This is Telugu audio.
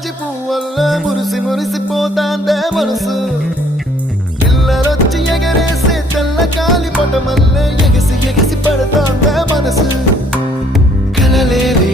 జాజి పువ్వల్ల మురిసి మురిసిపోతాందే మనసు పిల్లలొచ్చి ఎగరేసే తెల్ల కాలి పటమల్లే ఎగిసి ఎగిసి పడతాందే మనసు కలలేని